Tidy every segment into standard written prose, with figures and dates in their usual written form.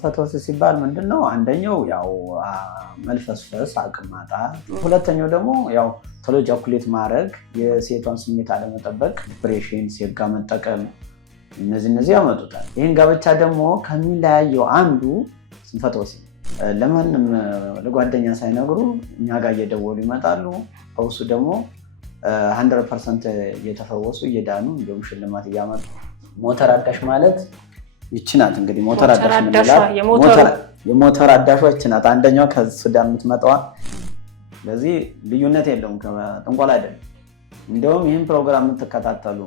ስንፈተ ወሲብ ሲባል ምንድነው? አንደኛው ያው መልፈስፈስ፣ አቅም ማጣት፣ ሁለተኛው ደግሞ ያው ቶሎ ጃኩሌት ማድረግ፣ የሴቷን ስሜት አለመጠበቅ፣ ዲፕሬሽን፣ ሴት ጋር መጠቀም፣ እነዚህ ያመጡታል። ይህን ጋብቻ ደግሞ ከሚለያየው አንዱ ስንፈተ ወሲብ ለማንም ለጓደኛ ሳይነግሩ እኛ ጋር እየደወሉ ይመጣሉ። ፈውሱ ደግሞ 100% እየተፈወሱ እየዳኑ እንዲሁም ሽልማት እያመጡ። ሞተር አዳሽ ማለት ይቺ ናት እንግዲህ ሞተር አዳሽ የሞተር አዳሿ ይቺ ናት። አንደኛው ከሱዳን የምትመጣዋ። ስለዚህ ልዩነት የለውም፣ ጥንቆላ አይደለም። እንዲሁም ይህን ፕሮግራም የምትከታተሉ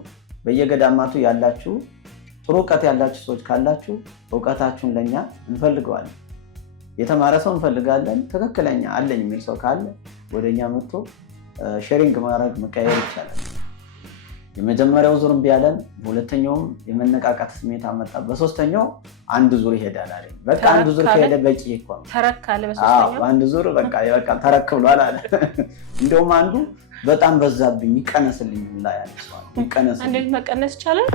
በየገዳማቱ ያላችሁ ጥሩ እውቀት ያላችሁ ሰዎች ካላችሁ እውቀታችሁን ለእኛ እንፈልገዋለን። የተማረ ሰው እንፈልጋለን። ትክክለኛ አለኝ የሚል ሰው ካለ ወደኛ መጥቶ ሼሪንግ ማድረግ መቀየር ይቻላል። የመጀመሪያው ዙር እምቢ አለን፣ በሁለተኛውም የመነቃቃት ስሜት አመጣ፣ በሶስተኛው አንድ ዙር ይሄዳል አለ። በቃ አንድ ዙር ከሄደ በቂ እኮ ነው። ተረካለ በሶስተኛው አንድ ዙር በቃ ተረክ ብሏል አለ። እንደውም አንዱ በጣም በዛብኝ ይቀነስልኝ ላይ ያለ ሰው ይቀነስልኝ። እንዴት መቀነስ ይቻላል?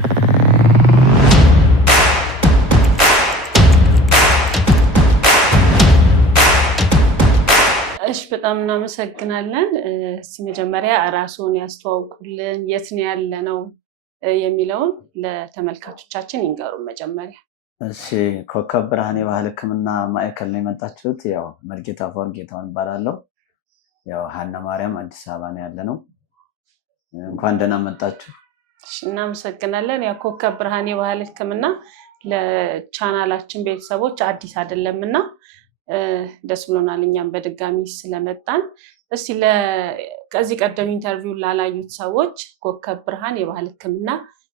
እሺ በጣም እናመሰግናለን። እስቲ መጀመሪያ ራስዎን ያስተዋውቁልን፣ የት ነው ያለነው የሚለውን ለተመልካቾቻችን ይንገሩን መጀመሪያ። እሺ ኮከብ ብርሃን የባህል ሕክምና ማዕከል ነው የመጣችሁት። ያው መልጌታ ፎር ጌታውን እባላለሁ። ያው ሀና ማርያም አዲስ አበባ ነው ያለነው። እንኳን ደህና መጣችሁ። እሺ እናመሰግናለን። ያው ኮከብ ብርሃን የባህል ሕክምና ለቻናላችን ቤተሰቦች አዲስ አይደለምና ደስ ብሎናል እኛም በድጋሚ ስለመጣን። እስቲ ከዚህ ቀደም ኢንተርቪው ላላዩት ሰዎች ኮከብ ብርሃን የባህል ሕክምና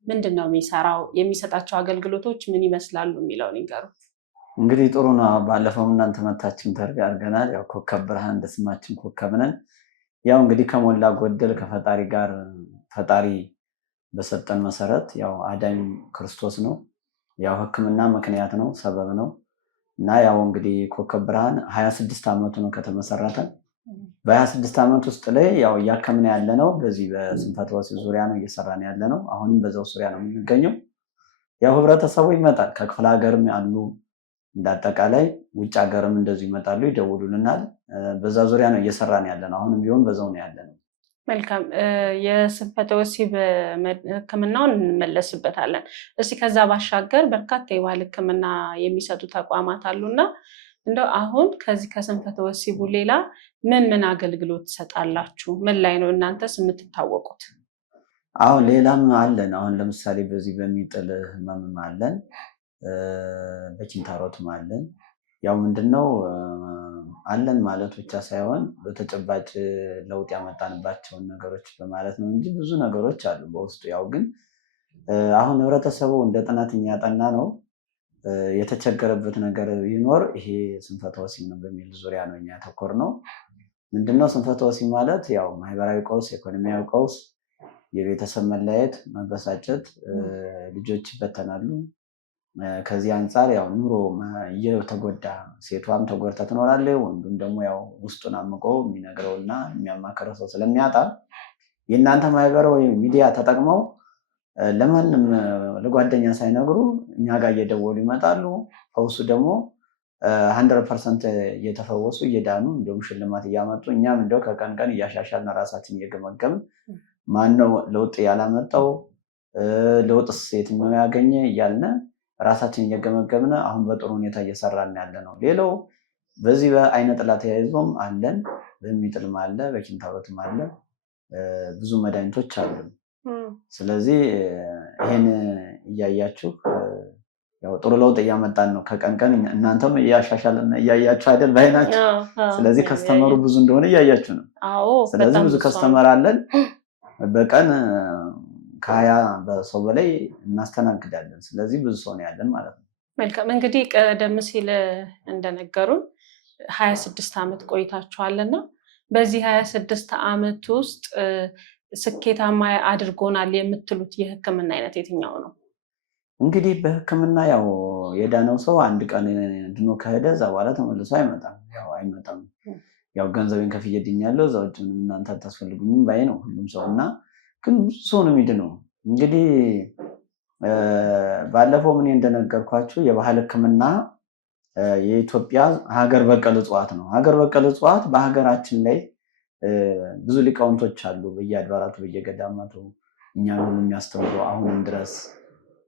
ምንድን ነው የሚሰራው፣ የሚሰጣቸው አገልግሎቶች ምን ይመስላሉ የሚለውን ይንገሩ። እንግዲህ ጥሩ ነው። ባለፈው እናንተ መታችሁ ኢንተርቪው አድርገናል። ያው ኮከብ ብርሃን እንደስማችን ኮከብ ነን። ያው እንግዲህ ከሞላ ጎደል ከፈጣሪ ጋር ፈጣሪ በሰጠን መሰረት ያው አዳኝ ክርስቶስ ነው። ያው ሕክምና ምክንያት ነው፣ ሰበብ ነው። እና ያው እንግዲህ ኮከብ ብርሃን 26 ዓመቱ ነው ከተመሰረተ። በ26 ዓመት ውስጥ ላይ ያው እያከምን ያለ ነው በዚህ በስንፈተ ወሲብ ዙሪያ ነው እየሰራን ያለ ነው። አሁንም በዛው ዙሪያ ነው የምንገኘው። ያው ህብረተሰቡ ይመጣል፣ ከክፍለ ሀገርም ያሉ እንዳጠቃላይ ውጭ ሀገርም እንደዚሁ ይመጣሉ፣ ይደውሉልናል። በዛ ዙሪያ ነው እየሰራን ያለ ነው። አሁንም ቢሆን በዛው ነው ያለ ነው። መልካም። የስንፈተ ወሲብ ህክምናውን እንመለስበታለን። እስቲ ከዛ ባሻገር በርካታ የባህል ህክምና የሚሰጡ ተቋማት አሉና እንደው አሁን ከዚህ ከስንፈተ ወሲቡ ሌላ ምን አገልግሎት ትሰጣላችሁ? ምን ላይ ነው እናንተስ የምትታወቁት? አሁን ሌላም አለን። አሁን ለምሳሌ በዚህ በሚጥል ህመምም አለን፣ በኪንታሮትም አለን። ያው ምንድነው አለን ማለት ብቻ ሳይሆን በተጨባጭ ለውጥ ያመጣንባቸውን ነገሮች በማለት ነው እንጂ ብዙ ነገሮች አሉ በውስጡ። ያው ግን አሁን ህብረተሰቡ እንደ ጥናት ያጠና ነው የተቸገረበት ነገር ቢኖር ይሄ ስንፈተ ወሲብ ነው በሚል ዙሪያ ነው እኛ ያተኮር ነው። ምንድነው ስንፈተ ወሲብ ማለት? ያው ማህበራዊ ቀውስ፣ ኢኮኖሚያዊ ቀውስ፣ የቤተሰብ መለያየት፣ መበሳጨት፣ ልጆች ይበተናሉ። ከዚህ አንጻር ያው ኑሮ እየተጎዳ ሴቷም ተጎድታ ትኖራለች፣ ወንዱም ደግሞ ያው ውስጡን አምቆ የሚነግረውና የሚያማክረው ሰው ስለሚያጣ የእናንተ ማህበራዊ ሚዲያ ተጠቅመው ለማንም ለጓደኛ ሳይነግሩ እኛ ጋር እየደወሉ ይመጣሉ። ፈውሱ ደግሞ 100% እየተፈወሱ እየዳኑ እንዲሁም ሽልማት እያመጡ እኛም እንደው ከቀን ቀን እያሻሻልን ራሳችን እየገመገምን ማነው ለውጥ ያላመጣው፣ ለውጥስ የትኛው ያገኘ እያልን ራሳችን እየገመገብን አሁን በጥሩ ሁኔታ እየሰራን ያለ ነው። ሌላው በዚህ በአይነ ጥላ ተያይዞም አለን፣ በሚጥልም አለ፣ በኪንታሮትም አለ፣ ብዙ መድኃኒቶች አሉ። ስለዚህ ይሄን እያያችሁ ያው ጥሩ ለውጥ እያመጣን ነው ከቀን ቀን። እናንተም እያሻሻልን እያያችሁ አይደል ባይናችሁ። ስለዚህ ከስተመሩ ብዙ እንደሆነ እያያችሁ ነው። ስለዚህ ብዙ ከስተመር አለን። በቀን ከ20 ሰው በላይ እናስተናግዳለን። ስለዚህ ብዙ ሰው ነው ያለን ማለት ነው። መልካም። እንግዲህ ቀደም ሲል እንደነገሩን 26 ዓመት ቆይታችኋልና በዚህ 26 ዓመት ውስጥ ስኬታማ አድርጎናል የምትሉት የህክምና አይነት የትኛው ነው? እንግዲህ በህክምና ያው የዳነው ሰው አንድ ቀን ድኖ ከሄደ እዛ በኋላ ተመልሶ አይመጣም። ያው ገንዘቤን ከፍዬ ድኛለሁ፣ እዛ ውጭ እናንተ አታስፈልጉኝም ባይ ነው ሁሉም ሰው። እና ግን ብዙ ሰው ነው የሚድነው። እንግዲህ ባለፈው ምን እንደነገርኳችሁ የባህል ህክምና የኢትዮጵያ ሀገር በቀል እጽዋት ነው። ሀገር በቀል እጽዋት በሀገራችን ላይ ብዙ ሊቃውንቶች አሉ በየአድባራቱ በየገዳማቱ እኛን ሁሉ የሚያስተምሩ አሁንም ድረስ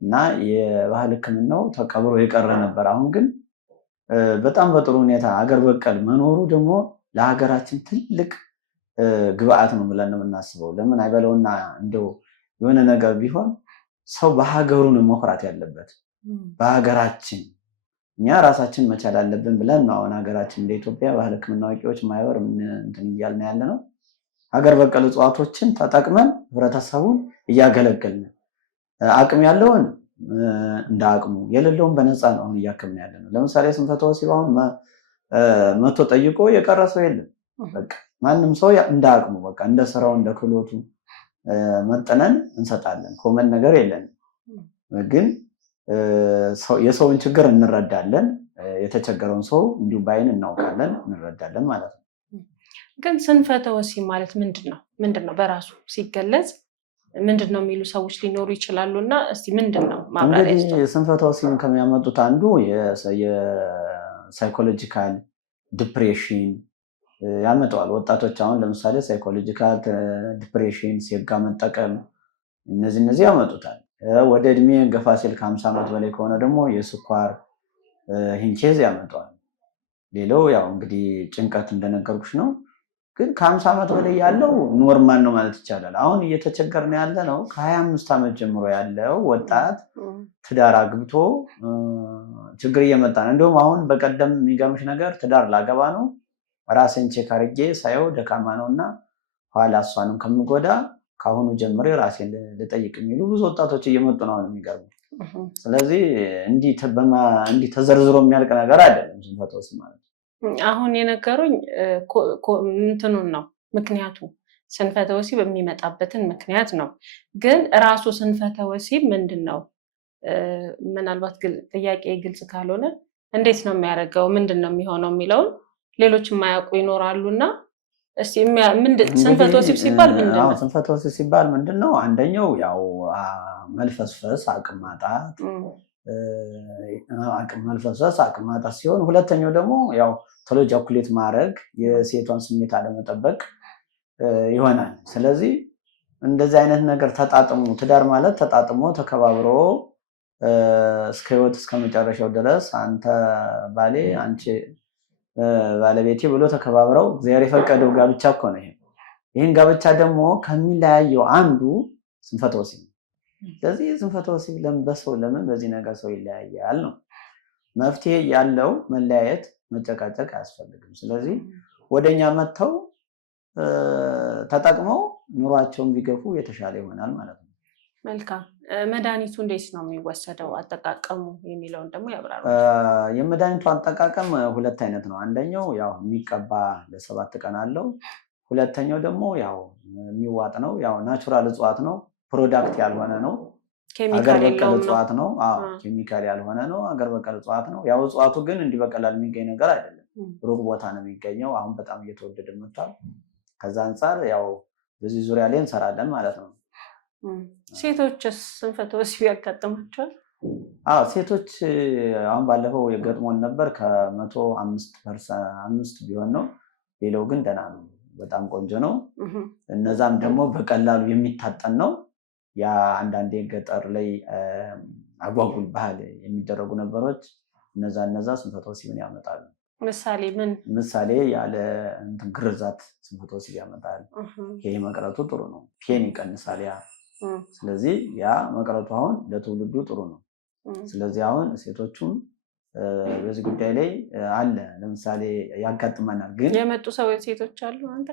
እና የባህል ሕክምናው ተቀብሮ የቀረ ነበር። አሁን ግን በጣም በጥሩ ሁኔታ ሀገር በቀል መኖሩ ደግሞ ለሀገራችን ትልቅ ግብአት ነው ብለን ነው የምናስበው። ለምን አይበለውና እንደው የሆነ ነገር ቢሆን ሰው በሀገሩ ነው መኩራት ያለበት። በሀገራችን እኛ ራሳችን መቻል አለብን ብለን ነው አሁን ሀገራችን እንደ ኢትዮጵያ ባህል ሕክምና አዋቂዎች ማህበር እንትን እያልን ያለ ነው። ሀገር በቀል እጽዋቶችን ተጠቅመን ህብረተሰቡን እያገለገልን አቅም ያለውን እንደ አቅሙ የሌለውን በነፃ ነው አሁን እያከምን ያለ ነው። ለምሳሌ ስንፈተ ወሲብ አሁን መቶ ጠይቆ የቀረ ሰው የለም። በቃ ማንም ሰው እንደ አቅሙ በቃ እንደ ስራው እንደ ክህሎቱ መጠነን እንሰጣለን። ኮመን ነገር የለንም። ግን የሰውን ችግር እንረዳለን። የተቸገረውን ሰው እንዲሁ በአይን እናውቃለን፣ እንረዳለን ማለት ነው። ግን ስንፈተ ወሲብ ማለት ምንድን ነው በራሱ ሲገለጽ ምንድን ነው የሚሉ ሰዎች ሊኖሩ ይችላሉ። እና እስቲ ምንድን ነው ማብራሪያ? እንግዲህ ስንፈተ ወሲብን ከሚያመጡት አንዱ የሳይኮሎጂካል ዲፕሬሽን ያመጣዋል። ወጣቶች አሁን ለምሳሌ ሳይኮሎጂካል ዲፕሬሽን፣ ሴጋ መጠቀም እነዚህ ያመጡታል። ወደ እድሜ ገፋ ሲል ከ50 ዓመት በላይ ከሆነ ደግሞ የስኳር ሂንኬዝ ያመጣዋል። ሌላው ያው እንግዲህ ጭንቀት እንደነገርኩሽ ነው። ግን ከ50 ዓመት በላይ ያለው ኖርማል ነው ማለት ይቻላል። አሁን እየተቸገርን ያለ ነው ከ25 ዓመት ጀምሮ ያለው ወጣት ትዳር አግብቶ ችግር እየመጣ ነው። እንዲሁም አሁን በቀደም የሚገርምሽ ነገር ትዳር ላገባ ነው ራሴን ቼክ አድርጌ ሳየው ደካማ ነው እና ኋላ እሷንም ከምጎዳ ከአሁኑ ጀምሬ ራሴን ልጠይቅ የሚሉ ብዙ ወጣቶች እየመጡ ነው አሁን የሚገርሙ። ስለዚህ እንዲህ ተዘርዝሮ የሚያልቅ ነገር አይደለም ስንፈተ ወሲብ ማለት። አሁን የነገሩኝ እንትኑን ነው ምክንያቱ ስንፈተ ወሲብ የሚመጣበትን ምክንያት ነው። ግን ራሱ ስንፈተ ወሲብ ምንድን ነው? ምናልባት ጥያቄ ግልጽ ካልሆነ እንዴት ነው የሚያደርገው ምንድን ነው የሚሆነው የሚለውን ሌሎች የማያውቁ ይኖራሉ እና ስንፈተ ወሲብ ሲባል ምንድን ነው? ስንፈተ ወሲብ ሲባል ምንድን ነው? አንደኛው ያው መልፈስፈስ፣ አቅም ማጣት ሲሆን ሁለተኛው ደግሞ ያው ቶሎ ጃኩሌት ማድረግ የሴቷን ስሜት አለመጠበቅ ይሆናል። ስለዚህ እንደዚህ አይነት ነገር ተጣጥሞ ትዳር ማለት ተጣጥሞ ተከባብሮ እስከ ህይወት እስከ መጨረሻው ድረስ አንተ ባሌ አንቺ ባለቤቴ ብሎ ተከባብረው እግዚአብሔር የፈቀደው ጋብቻ እኮ ነው። ይህን ጋብቻ ደግሞ ከሚለያየው አንዱ ስንፈተ ወሲብ ነው። ስለዚህ ስንፈተ ወሲብ ለምን በዚህ ነገር ሰው ይለያያል ነው መፍትሄ ያለው። መለያየት መጨቃጨቅ አያስፈልግም። ስለዚህ ወደኛ መጥተው ተጠቅመው ኑሯቸውን ቢገፉ የተሻለ ይሆናል ማለት ነው። መልካም። መድኃኒቱ እንዴት ነው የሚወሰደው አጠቃቀሙ የሚለውን ደግሞ ያብራሩ። የመድኃኒቱ አጠቃቀም ሁለት አይነት ነው። አንደኛው ያው የሚቀባ ለ7 ቀን አለው። ሁለተኛው ደግሞ ያው የሚዋጥ ነው። ያው ናቹራል እጽዋት ነው፣ ፕሮዳክት ያልሆነ ነው። ሀገር በቀል እጽዋት ነው። ኬሚካል ያልሆነ ነው። ሀገር በቀል እጽዋት ነው። ያው እጽዋቱ ግን እንዲህ በቀላል የሚገኝ ነገር አይደለም። ሩቅ ቦታ ነው የሚገኘው። አሁን በጣም እየተወደደ መጥቷል። ከዛ አንጻር ያው በዚህ ዙሪያ ላይ እንሰራለን ማለት ነው። ሴቶችስ ስንፈተ ወሲብ ያጋጥማቸዋል? ሴቶች አሁን ባለፈው የገጥሞን ነበር ከ105% ቢሆን ነው። ሌላው ግን ደህና ነው፣ በጣም ቆንጆ ነው። እነዛም ደግሞ በቀላሉ የሚታጠን ነው። ያ አንዳንዴ ገጠር ላይ አጓጉል ባህል የሚደረጉ ነገሮች እነዛ ስንፈተ ወሲብን ያመጣሉ። ምሳሌ ያለ ግርዛት ስንፈተ ወሲብ ያመጣል። ይሄ መቅረቱ ጥሩ ነው፣ ፔን ይቀንሳል ያ። ስለዚህ ያ መቅረቱ አሁን ለትውልዱ ጥሩ ነው። ስለዚህ አሁን ሴቶቹም በዚህ ጉዳይ ላይ አለ። ለምሳሌ ያጋጥመናል። ግን የመጡ ሴቶች አሉ አንተ?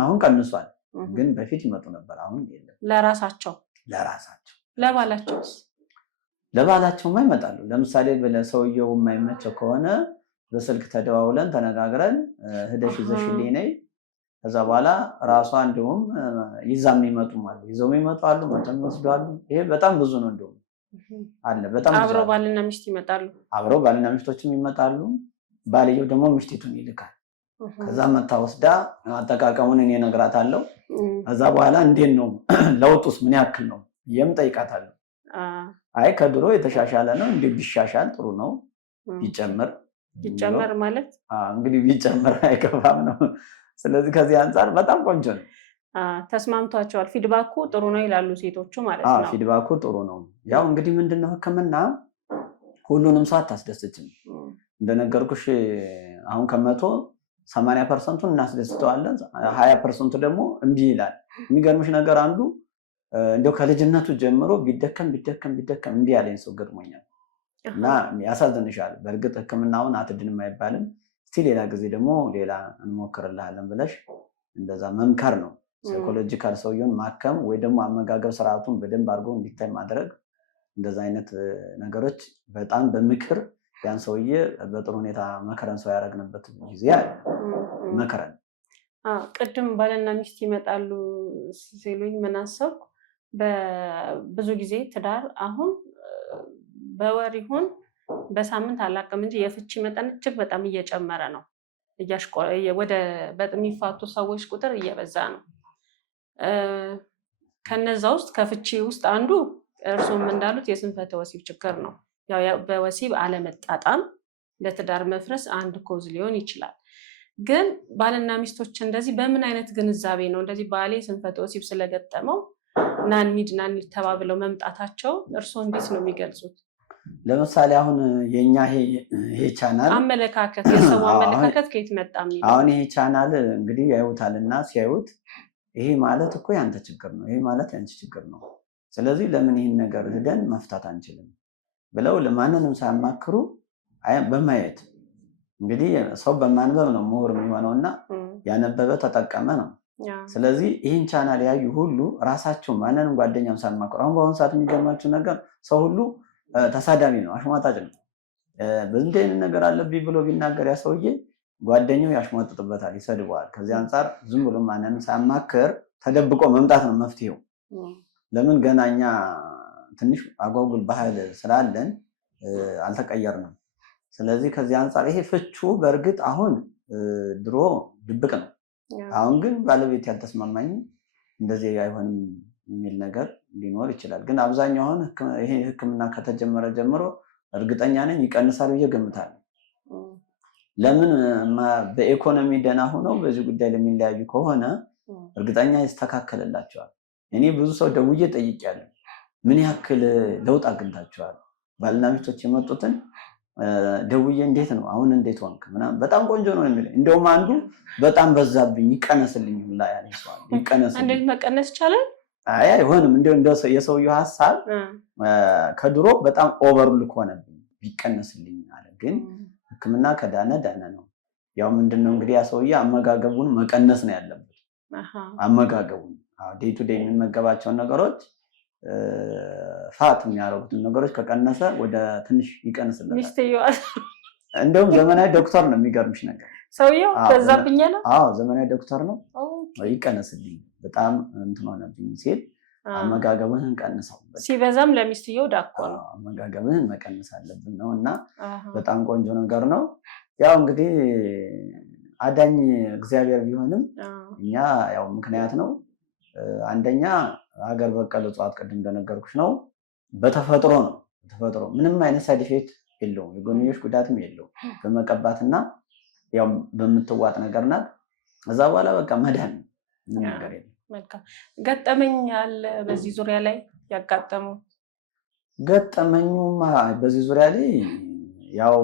አሁን ቀንሷል። ግን በፊት ይመጡ ነበር፣ አሁን የለም። ለራሳቸው ለባላቸውማ ይመጣሉ። ለምሳሌ ለሰውየው የማይመቸው ከሆነ በስልክ ተደዋውለን ተነጋግረን ሄደሽ ይዘሽልኝ ነይ። ከዛ በኋላ ራሷ እንዲሁም ይዛም ይመጡም አሉ፣ ይዘው ይመጣሉ፣ መተም ይወስዳሉ። ይሄ በጣም ብዙ ነው። እንዲሁም አለ በጣም አብረው ባልና ሚስት ይመጣሉ። አብረው ባልና ሚስቶችም ይመጣሉ። ባልየው ደግሞ ሚስቲቱን ይልካል። ከዛ መታ ወስዳ አጠቃቀሙን እኔ እነግራታለሁ። ከዛ በኋላ እንዴት ነው ለውጡስ ምን ያክል ነው ጠይቃታለሁ። አይ ከድሮ የተሻሻለ ነው፣ እንዴ ቢሻሻል ጥሩ ነው ቢጨመር ማለት እንግዲህ ቢጨመር አይከፋም ነው። ስለዚህ ከዚህ አንፃር በጣም ቆንጆ ነው። ተስማምቷቸዋል። ፊድባኩ ጥሩ ነው ይላሉ ሴቶቹ ማለት ነው። ፊድባኩ ጥሩ ነው። ያው እንግዲህ ምንድነው ህክምና ሁሉንም ሰው አታስደስትም። እንደነገርኩሽ አሁን ከመቶ 80% እናስደስተዋለን፣ 20% ደግሞ እምቢ ይላል። የሚገርምሽ ነገር አንዱ እንደው ከልጅነቱ ጀምሮ ቢደከም እምቢ ያለኝ ሰው ገጥሞኛል እና ያሳዝንሻል። በእርግጥ ህክምናውን አትድንም አይባልም። እስቲ ሌላ ጊዜ ደግሞ ሌላ እንሞክርልሃለን ብለሽ እንደዛ መምከር ነው። ሳይኮሎጂካል ሰውየውን ማከም ወይ ደግሞ አመጋገብ ስርዓቱን በደንብ አድርጎ እንዲታይ ማድረግ፣ እንደዛ አይነት ነገሮች በጣም በምክር ያን ሰውዬ በጥሩ ሁኔታ መከረን ሰው ያደረግንበት ጊዜ አለ። መከረን ቅድም ባልና ሚስት ይመጣሉ ሲሉኝ ምን አሰብኩ፣ በብዙ ጊዜ ትዳር አሁን በወር ይሁን በሳምንት አላውቅም እንጂ የፍቺ መጠን እጅግ በጣም እየጨመረ ነው። ወደ የሚፋቱ ሰዎች ቁጥር እየበዛ ነው። ከነዛ ውስጥ ከፍቺ ውስጥ አንዱ እርሱም እንዳሉት የስንፈተ ወሲብ ችግር ነው። ያው በወሲብ አለመጣጣም ለትዳር መፍረስ አንድ ኮዝ ሊሆን ይችላል። ግን ባልና ሚስቶች እንደዚህ በምን አይነት ግንዛቤ ነው እንደዚህ ባሌ ስንፈተ ወሲብ ስለገጠመው ናንሂድ ተባብለው መምጣታቸው እርስዎ እንዴት ነው የሚገልጹት? ለምሳሌ አሁን የኛ ይሄ ቻናል አመለካከት የሰው አመለካከት ከየት መጣ? አሁን ይሄ ቻናል እንግዲህ ያዩታልና ሲያዩት ይሄ ማለት እኮ ያንተ ችግር ነው፣ ይሄ ማለት ያንቺ ችግር ነው፣ ስለዚህ ለምን ይህን ነገር ሄደን መፍታት አንችልም ብለው ለማንንም ሳያማክሩ በማየት እንግዲህ ሰው በማንበብ ነው ምሁር የሚሆነውና ያነበበ ተጠቀመ ነው። ስለዚህ ይህን ቻናል ያዩ ሁሉ ራሳቸው ማንንም ጓደኛም ሳያማክሩ፣ አሁን በአሁኑ ሰዓት የሚገርማችሁ ነገር ሰው ሁሉ ተሳዳቢ ነው፣ አሽሟጣጭ ነው። በእንዲህ አይነት ነገር አለብኝ ብሎ ቢናገር ያ ሰውዬ ጓደኛው ያሽሟጥጥበታል፣ ይሰድበዋል። ከዚህ አንጻር ዝም ብሎ ማንንም ሳያማክር ተደብቆ መምጣት ነው መፍትሄው። ለምን ገና እኛ ትንሽ አጓጉል ባህል ስላለን አልተቀየርንም። ስለዚህ ከዚህ አንጻር ይሄ ፍቹ በእርግጥ አሁን ድሮ ድብቅ ነው። አሁን ግን ባለቤት ያልተስማማኝ እንደዚህ አይሆንም የሚል ነገር ሊኖር ይችላል። ግን አብዛኛውን ይሄ ህክምና ከተጀመረ ጀምሮ እርግጠኛ ነኝ ይቀንሳል ብዬ ገምታለሁ። ለምን በኢኮኖሚ ደህና ሆነው በዚህ ጉዳይ ለሚለያዩ ከሆነ እርግጠኛ ይስተካከልላቸዋል። እኔ ብዙ ሰው ደውዬ ጠይቄያለሁ፣ ምን ያክል ለውጥ አግኝታቸዋል? ባልና ሚስቶች የመጡትን ደውዬ እንዴት ነው አሁን እንዴት ሆንክ ምናምን በጣም ቆንጆ ነው የሚለኝ። እንደውም አንዱ በጣም በዛብኝ ይቀነስልኝ ሁላ ያለኝ ሰው አለ። ይቀነስልኝ። እንዴት መቀነስ ይቻላል? አይ አይሆንም። እንደው የሰውየው ሀሳብ ከድሮ በጣም ኦቨርሉክ ሆነብኝ፣ ቢቀነስልኝ አለ። ግን ህክምና ከዳነ ዳነ ነው። ያው ምንድነው እንግዲህ ያ ሰውዬ አመጋገቡን መቀነስ ነው ያለበት። አመጋገቡን ዴይ ቱ ዴይ የሚመገባቸውን ነገሮች ፋት የሚያደርጉትን ነገሮች ከቀነሰ ወደ ትንሽ ይቀንስለታል። እንደውም ዘመናዊ ዶክተር ነው። የሚገርምሽ ነገር ሰውየው በዛብኝ ነው። ዘመናዊ ዶክተር ነው። ይቀነስልኝ በጣም እንትን ሆነብኝ ሲል አመጋገብህን ቀንሰው፣ ሲበዛም ለሚስትየው ዳኮ ነው። አመጋገብህን መቀነስ አለብን ነው እና በጣም ቆንጆ ነገር ነው። ያው እንግዲህ አዳኝ እግዚአብሔር ቢሆንም እኛ ያው ምክንያት ነው። አንደኛ ሀገር በቀል እጽዋት ቅድም እንደነገርኩሽ ነው። በተፈጥሮ ነው። በተፈጥሮ ምንም አይነት ሳይድ ኢፌክት የለውም፣ የጎንዮሽ ጉዳትም የለውም። በመቀባትና ያው በምትዋጥ ነገር ናት። እዛ በኋላ በቃ መዳን ምን ነገር የለም። መልካም ገጠመኝ አለ በዚህ ዙሪያ ላይ ያጋጠሙ? ገጠመኙማ በዚህ ዙሪያ ላይ ያው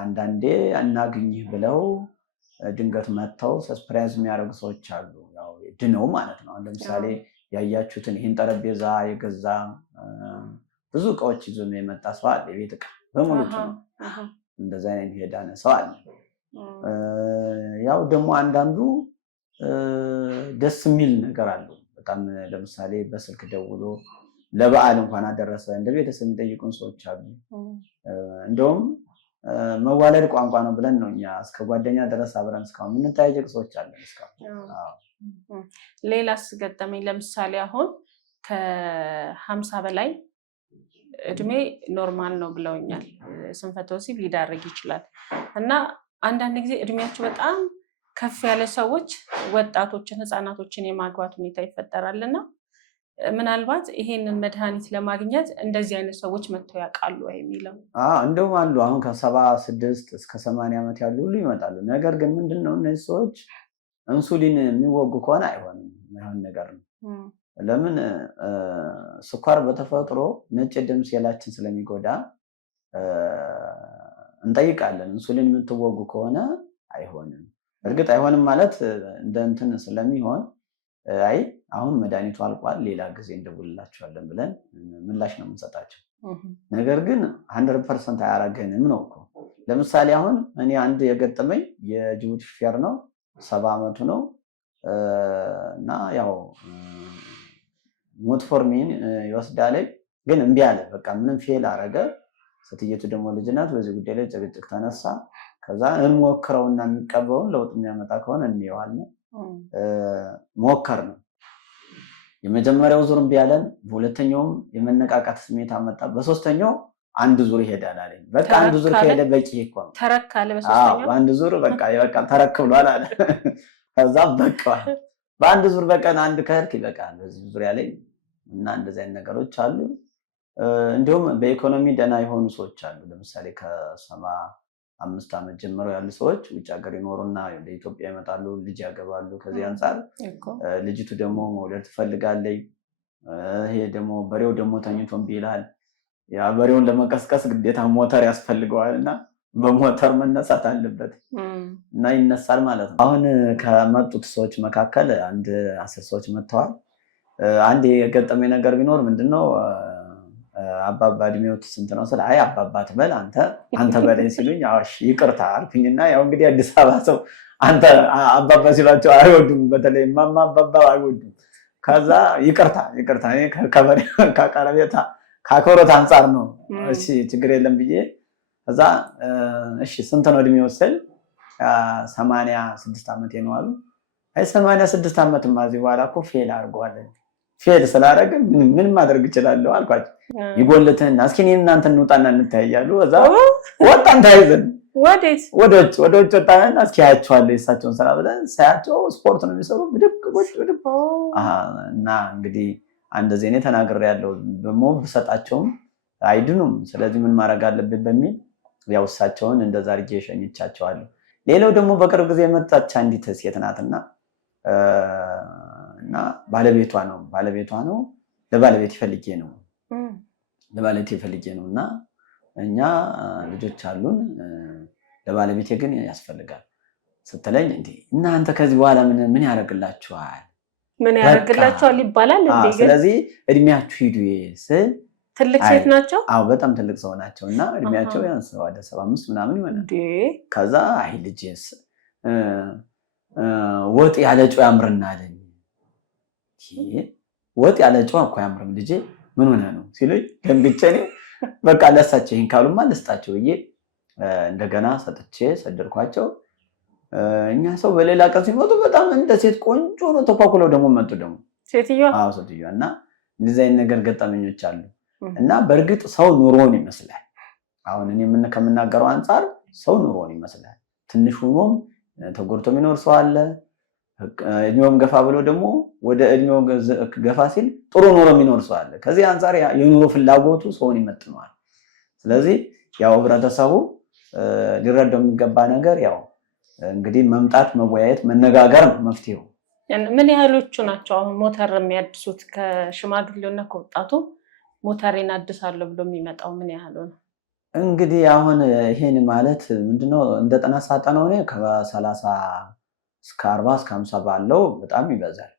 አንዳንዴ እናግኝህ ብለው ድንገት መጥተው ሰስፕራይዝ የሚያደርጉ ሰዎች አሉ። ያው ድነው ማለት ነው። ለምሳሌ ያያችሁትን ይህን ጠረጴዛ የገዛ ብዙ እቃዎች ይዞ የመጣ ሰው አለ። የቤት እቃ በሙሉ እንደዛ አይነት የዳነ ሰው አለ። ያው ደግሞ አንዳንዱ ደስ የሚል ነገር አለው በጣም። ለምሳሌ በስልክ ደውሎ ለበዓል እንኳን አደረሰ እንደ ቤተሰብ የሚጠይቁን ሰዎች አሉ። እንደውም መዋለድ ቋንቋ ነው ብለን ነው እኛ እስከ ጓደኛ ድረስ አብረን እስካሁን የምንጠያየቅ ሰዎች አለን እስካሁን። ሌላስ ገጠመኝ? ለምሳሌ አሁን ከ50 በላይ እድሜ ኖርማል ነው ብለውኛል። ስንፈተ ወሲብ ሊዳርግ ይችላል እና አንዳንድ ጊዜ እድሜያቸው በጣም ከፍ ያለ ሰዎች ወጣቶችን ህፃናቶችን የማግባት ሁኔታ ይፈጠራልና ምናልባት ይሄንን መድኃኒት ለማግኘት እንደዚህ አይነት ሰዎች መጥተው ያውቃሉ ወይ የሚለው? እንደውም አሉ አሁን ከ76 እስከ 80 ዓመት ያሉ ሁሉ ይመጣሉ። ነገር ግን ምንድነው እነዚህ ሰዎች ኢንሱሊን የሚወጉ ከሆነ አይሆንም፣ አይሆን ነገር ነው። ለምን ስኳር በተፈጥሮ ነጭ ደም ሴላችን ስለሚጎዳ እንጠይቃለን። ኢንሱሊን የምትወጉ ከሆነ አይሆንም። እርግጥ አይሆንም ማለት እንደ እንትን ስለሚሆን አይ አሁን መድኃኒቱ አልቋል ሌላ ጊዜ እንደውልላችኋለን ብለን ምላሽ ነው የምንሰጣቸው። ነገር ግን 100% አያረገንም ነው እኮ። ለምሳሌ አሁን እኔ አንድ የገጠመኝ የጅቡቲ ሹፌር ነው፣ 70 ዓመቱ ነው እና ያው ሞትፎርሚን ይወስዳል ግን እምቢ አለ። በቃ ምንም ፌል አረገ። ሴትየቱ ደግሞ ልጅ ናት። በዚህ ጉዳይ ላይ ጭቅጭቅ ተነሳ። ከዛ እንሞክረውና የሚቀበውን ለውጥ የሚያመጣ ከሆነ እንየዋለን። ሞከር ነው። የመጀመሪያው ዙር እምቢ አለን። በሁለተኛውም የመነቃቃት ስሜት አመጣ። በሶስተኛው አንድ ዙር ይሄዳል አለኝ። በቃ አንድ ዙር ከሄደ በቂ እኮ ነው። ተረካለ። በሶስተኛው አንድ ዙር በቃ ተረክ ብሏል አለ። ከዛ በቃ በአንድ ዙር በቀን አንድ ከሄድክ ይበቃል በዚህ ዙሪያ ላይ እና እንደዚህ አይነት ነገሮች አሉ። እንዲሁም በኢኮኖሚ ደህና የሆኑ ሰዎች አሉ። ለምሳሌ ከ75 ዓመት ጀምሮ ያሉ ሰዎች ውጭ ሀገር ይኖሩና ወደ ኢትዮጵያ ይመጣሉ፣ ልጅ ያገባሉ። ከዚህ አንፃር ልጅቱ ደግሞ መውለድ ትፈልጋለች። ይሄ ደግሞ በሬው ደግሞ ተኝቶ እምቢ ይላል። ያ በሬውን ለመቀስቀስ ግዴታ ሞተር ያስፈልገዋል እና በሞተር መነሳት አለበት እና ይነሳል ማለት ነው። አሁን ከመጡት ሰዎች መካከል አንድ 10 ሰዎች መጥተዋል። አንድ የገጠመኝ ነገር ቢኖር ምንድነው አባባ እድሜዎት ስንት ነው ስለ አይ አባባ ትበል አንተ በለኝ ሲሉኝ እሺ ይቅርታ አልኩኝና ያው እንግዲህ አዲስ አበባ ሰው አንተ አባባ ሲሏቸው አይወዱም። በተለይ ማማ አባባ አይወዱም። ከዛ ይቅርታ እኔ ከቀረቤታ ከአክብሮት አንፃር ነው እሺ ችግር የለም ብዬ ከዛ እሺ ስንት ነው እድሜው ስል 86 ዓመት ነው አሉ። አይ 86 ዓመትማ እዚህ በኋላ እኮ ፌል አድርጓል። ፌል ስላደረገ ምን ማድረግ እችላለሁ አልኳቸው። ይጎልትህና እስኪ እኔ እናንተ እንውጣና እንታያሉ። እዛ ወጣን ተያይዘን ወደ ውጭ ወጣንና እስኪ ያያቸዋለሁ የእሳቸውን ስራ ብለን ሳያቸው ስፖርት ነው የሚሰሩ ብድግ እና እንግዲህ እንደዚህ እኔ ተናግሬያለሁ። ደግሞ ብሰጣቸውም አይድኑም። ስለዚህ ምን ማድረግ አለብን በሚል ያው እሳቸውን እንደዛ አድርጌ ሸኝቻቸዋለሁ። ሌላው ደግሞ በቅርብ ጊዜ የመጣች አንዲት ሴት ናትና እና ባለቤቷ ነው ለባለቤት ፈልጌ ነው እና እኛ ልጆች አሉን ለባለቤቴ ግን ያስፈልጋል ስትለኝ እንዴ እናንተ ከዚህ በኋላ ምን ያደርግላችኋል ይባላል እንዴ? ስለዚህ እድሜያችሁ ሂዱ ስል ትልቅ ሴት ናቸው። በጣም ትልቅ ሰው ናቸው እና እድሜያቸው ያንስ ወደ 75 ምናምን ይሆናል። ከዛ አይ ልጄስ ወጥ ያለ ጨው ያምርናል። ወጥ ያለ ጨው እኮ ያምርም ልጄ ምን ሆነ ነው ሲሉኝ ገንግጬ እኔ በቃ ለሳቸው ይሄን ካሉማ ልስጣቸው ብዬ እንደገና ሰደድኳቸው። እኛ ሰው በሌላ ቀን ሲመጡ በጣም እንደ ሴት ቆንጆ ነው ተኳኩለው ደግሞ መጡ። ደግሞ ሴትዮዋ እና እንደዚህ አይነት ነገር ገጠመኞች አሉ እና በእርግጥ ሰው ኑሮን ይመስላል። አሁን እኔ ከምናገረው አንፃር ሰው ኑሮን ይመስላል። ትንሽ ሆኖም ተጎድቶ የሚኖር ሰው አለ። እድሜውም ገፋ ብሎ ደግሞ ወደ እድሜው ገፋ ሲል ጥሩ ኑሮ የሚኖር ሰው አለ። ከዚህ አንፃር የኑሮ ፍላጎቱ ሰውን ይመጥነዋል። ስለዚህ ያው ህብረተሰቡ ሊረዳው የሚገባ ነገር ያው እንግዲህ መምጣት፣ መወያየት፣ መነጋገር ነው መፍትሄው። ምን ያህሎቹ ናቸው አሁን ሞተር የሚያድሱት? ከሽማግሌውና ከወጣቱ ሞተሬን አድሳለሁ ብሎ የሚመጣው ምን ያህሉ ነው? እንግዲህ አሁን ይሄን ማለት ምንድነው እንደ ጥናት ሳጠነው እኔ ከ30 እስከ 40 እስከ 50 ባለው በጣም ይበዛል።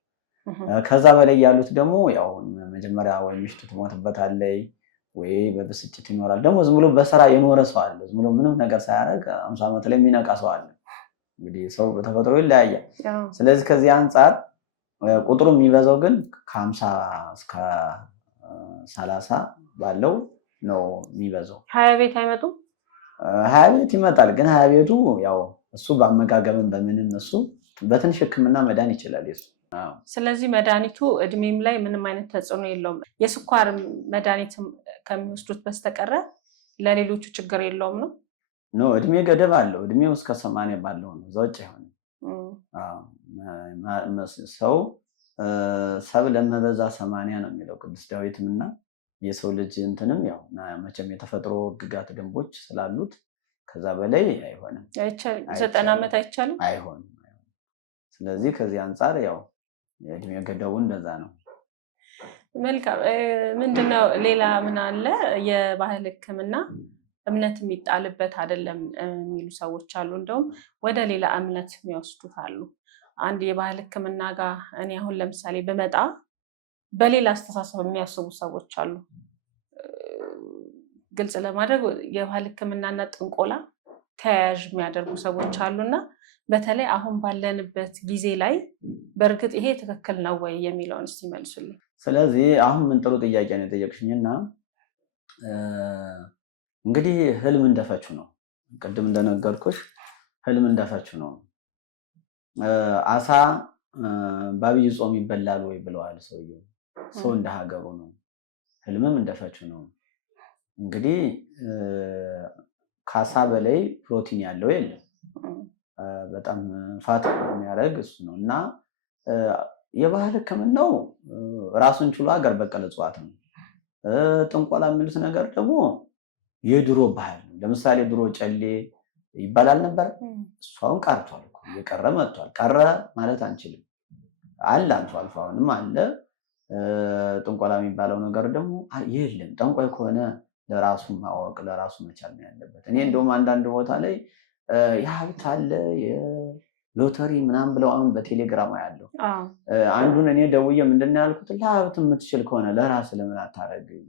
ከዛ በላይ ያሉት ደግሞ ያው መጀመሪያ ወይ ምሽቱ ትሞትበታለች ወይ በብስጭት ይኖራል። ደግሞ ዝም ብሎ በስራ የኖረ ሰው አለ። ዝም ብሎ ምንም ነገር ሳያደርግ 50 ዓመት ላይ የሚነቃ ሰው አለ። እንግዲህ ሰው በተፈጥሮ ይለያያል። ስለዚህ ከዚህ አንፃር ቁጥሩ የሚበዛው ግን ከ50 እስከ 30 ባለው ነው የሚበዛው። 20 ቤት አይመጡም? 20 ቤት ይመጣል። ግን 20 ቤቱ ያው እሱ በአመጋገብም በምንም እሱ በትንሽ ሕክምና መዳን ይችላል እሱ። ስለዚህ መድኃኒቱ እድሜም ላይ ምንም አይነት ተጽዕኖ የለውም። የስኳር መድኃኒት ከሚወስዱት በስተቀረ ለሌሎቹ ችግር የለውም ነው? ኖ እድሜ ገደብ አለው። እድሜው እስከ 80 ባለው ነው። እዛ ውጭ አይሆንም። ሰው ሰብእ ለመበዛ 80 ነው የሚለው ቅዱስ ዳዊትም እና የሰው ልጅ እንትንም ያው መቼም የተፈጥሮ ሕግጋት ደንቦች ስላሉት ከዛ በላይ አይሆንም። 90 ዓመት አይቻልም፣ አይሆንም። ስለዚህ ከዚህ አንጻር ያው የእድሜ ገደቡ እንደዛ ነው። መልካም። ምንድነው ሌላ ምን አለ? የባህል ሕክምና እምነት የሚጣልበት አይደለም የሚሉ ሰዎች አሉ። እንደውም ወደ ሌላ እምነት የሚወስዱት አሉ። አንድ የባህል ሕክምና ጋር እኔ አሁን ለምሳሌ በመጣ በሌላ አስተሳሰብ የሚያስቡ ሰዎች አሉ። ግልጽ ለማድረግ የባህል ሕክምናና ጥንቆላ ተያያዥ የሚያደርጉ ሰዎች አሉና በተለይ አሁን ባለንበት ጊዜ ላይ በእርግጥ ይሄ ትክክል ነው ወይ የሚለውን እስቲ መልሱልኝ። ስለዚህ አሁን ምን ጥሩ ጥያቄ ነው የጠየቅሽኝና እንግዲህ ህልም እንደፈቹ ነው። ቅድም እንደነገርኩሽ ህልም እንደፈቹ ነው። አሳ በአብይ ጾም ይበላል ወይ ብለዋል ሰውየው። ሰው እንደ ሀገሩ ነው፣ ህልምም እንደፈቹ ነው። እንግዲህ ከአሳ በላይ ፕሮቲን ያለው የለም። በጣም ፋት የሚያደርግ እሱ ነው እና የባህል ሕክምናው ራሱን ችሎ ሀገር በቀል እጽዋት ነው። ጥንቆላ የሚሉት ነገር ደግሞ የድሮ ባህል ነው። ለምሳሌ ድሮ ጨሌ ይባላል ነበር። እሱ አሁን ቀርቷል፣ እየቀረ መጥቷል። ቀረ ማለት አንችልም፣ አለ አልፎ አልፎ አሁንም አለ። ጥንቆላ የሚባለው ነገር ደግሞ የለም። ጠንቋይ ከሆነ ለራሱ ማወቅ ለራሱ መቻል ነው ያለበት። እኔ እንደውም አንዳንድ ቦታ ላይ የሀብት አለ የሎተሪ ምናምን ብለው አሁን በቴሌግራም ያለው አንዱን እኔ ደውዬ ምንድን ነው ያልኩት፣ ለሀብት የምትችል ከሆነ ለራስ ለምን አታረግም?